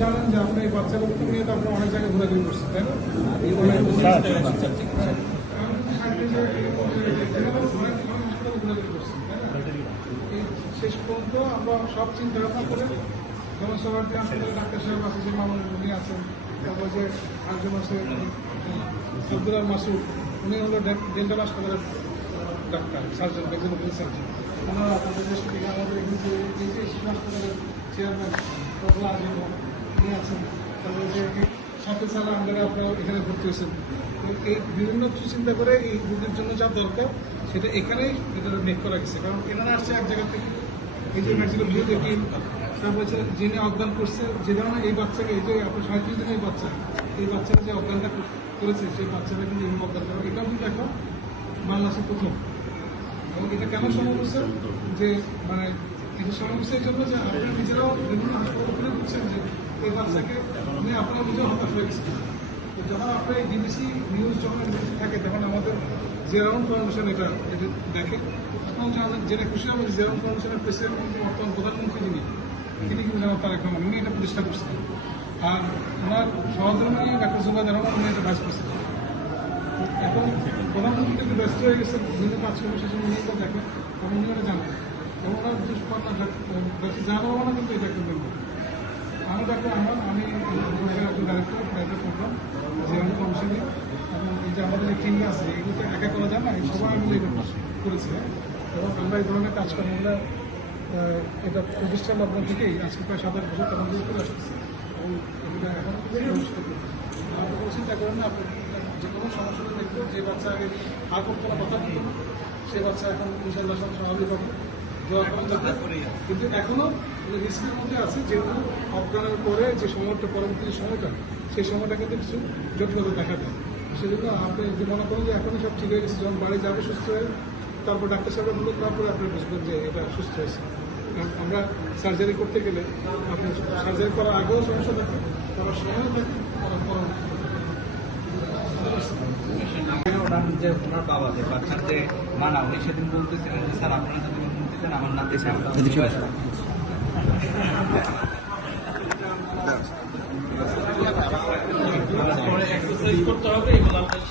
জানেন যে আপনি এই বাচ্চাগুলোকে নিয়ে তো আপনার অনেক জায়গায় ঘোরাঘুরি করছেন, তাই না? শেষ পর্যন্ত আমরা সব চিন্তা ভাবনা করে জনসভাটি হাসপাতালে ডাক্তার সাহেব আছে, যে মামুন উনি আছেন, তারপর যে একজন আছে আব্দুল্লাহ মাসুদ, উনি হলো ডেন্টাল হাসপাতালের ডাক্তার, সার্জন, ভেটেরিনারি সার্জন। ওনারা আপনাদের দেশ থেকে আমাদের এখানে যে শিশু হাসপাতালের চেয়ারম্যান উনি আছেন, তারপরে যে সাথে সারা আন্ডারে আপনারা এখানে ভর্তি হয়েছেন। তো এই বিভিন্ন কিছু চিন্তা করে এই রোগীর জন্য যা দরকার সেটা এখানেই এটা মেক করা গেছে, কারণ এনারা আসছে এক জায়গা থেকে। এই যে ম্যাক্সিমাম ভিউ দেখি, তারপর হচ্ছে যিনি অজ্ঞান করছে, যে ধরনের এই বাচ্চাকে, এই যে আপনার 37 দিনের বাচ্চা, এই বাচ্চাকে যে অজ্ঞানটা করেছে সেই বাচ্চাটা কিন্তু এরকম অজ্ঞান করা, এটাও কিন্তু এখন বাংলাদেশের প্রথম। এবং এটা কেন সম্ভব হচ্ছে, যে মানে এটা সম্ভব হচ্ছে এই জন্য যে আপনারা নিজেরাও বিভিন্ন হাসপাতালে বুঝছেন যে এই বাচ্চাকে নিয়ে আপনারা নিজেও হতাশ হয়ে গেছে। তো যখন আপনার এই ডিবিসি নিউজ যখন থাকে, তখন আমাদের জিয়াউর ফাউন্ডেশন এটা দেখে, তখন যেটা খুশি হবে, জিয়াউর ফাউন্ডেশনের প্রেসিডেন্ট বর্তমান প্রধানমন্ত্রী যিনি, তিনি কিন্তু যেন তারেক রহমান, উনি এটা প্রতিষ্ঠা করছেন। আর ওনার সহধর্মী ডাক্তার জুবাইর রহমান, উনি এটা ভাইস প্রেসিডেন্ট। এখন প্রধানমন্ত্রী একটু ব্যস্ত হয়ে গেছেন, বিভিন্ন কাজ কর্মসূচি উনি তো দেখেন, এবং উনি ওরা জানেন, এবং ওনার জানাবো না, কিন্তু এটা একটা মেম্বার। আমি ডাক্তার আহমদ, আমি একজন ডাইরেক্টর প্রাইভেট প্রোগ্রাম জিয়াউর ফাউন্ডেশনে। এবং এই যে আমাদের যে টিম আছে, এগুলো তো একা করা যায় না, এই সবাই মিলে এটা করেছে। এবং আমরা এই ধরনের কাজকর্মগুলো এটা প্রতিষ্ঠার লগ্ন থেকেই আজকে প্রায় 7-8 বছর তখন দিয়ে করে আসতেছি। এবং এটা এখন আপনি কোনো চিন্তা করেন না, আপনি যে কোনো সমস্যা দেখবো, যে বাচ্চা আগে হা করতো না, কথা বলতো না, সে বাচ্চা এখন ইনশাল্লাহ সব স্বাভাবিক হবে, দোয়া করেন যাতে। কিন্তু এখনও রিস্কের মধ্যে আছে, যেহেতু অজ্ঞানের পরে যে সময়টা, পরবর্তী সময়টা, সেই সময়টা কিন্তু কিছু জটিলতা দেখা দেয়। সেজন্য আপনি যে মনে করেন যে এখনই সব ঠিক হয়ে গেছে, যখন বাড়ি যাবে সুস্থ হয়ে, তারপর ডাক্তার সাহেব বললো, তারপরে আপনি বুঝবেন যে এটা সুস্থ হয়েছে। আমরা সার্জারি করতে গেলে আপনি সার্জারি করার আগেও সমস্যা থাকে, তারপর সময়ও থাকে, যে ওনার বাবা, যে বাচ্চার যে মানা, উনি সেদিন বলতেছিলেন যে স্যার আপনারা যদি অনুমতি দেন আমার নাতি এক্সারসাইজ করতে হবে, এগুলো আপনার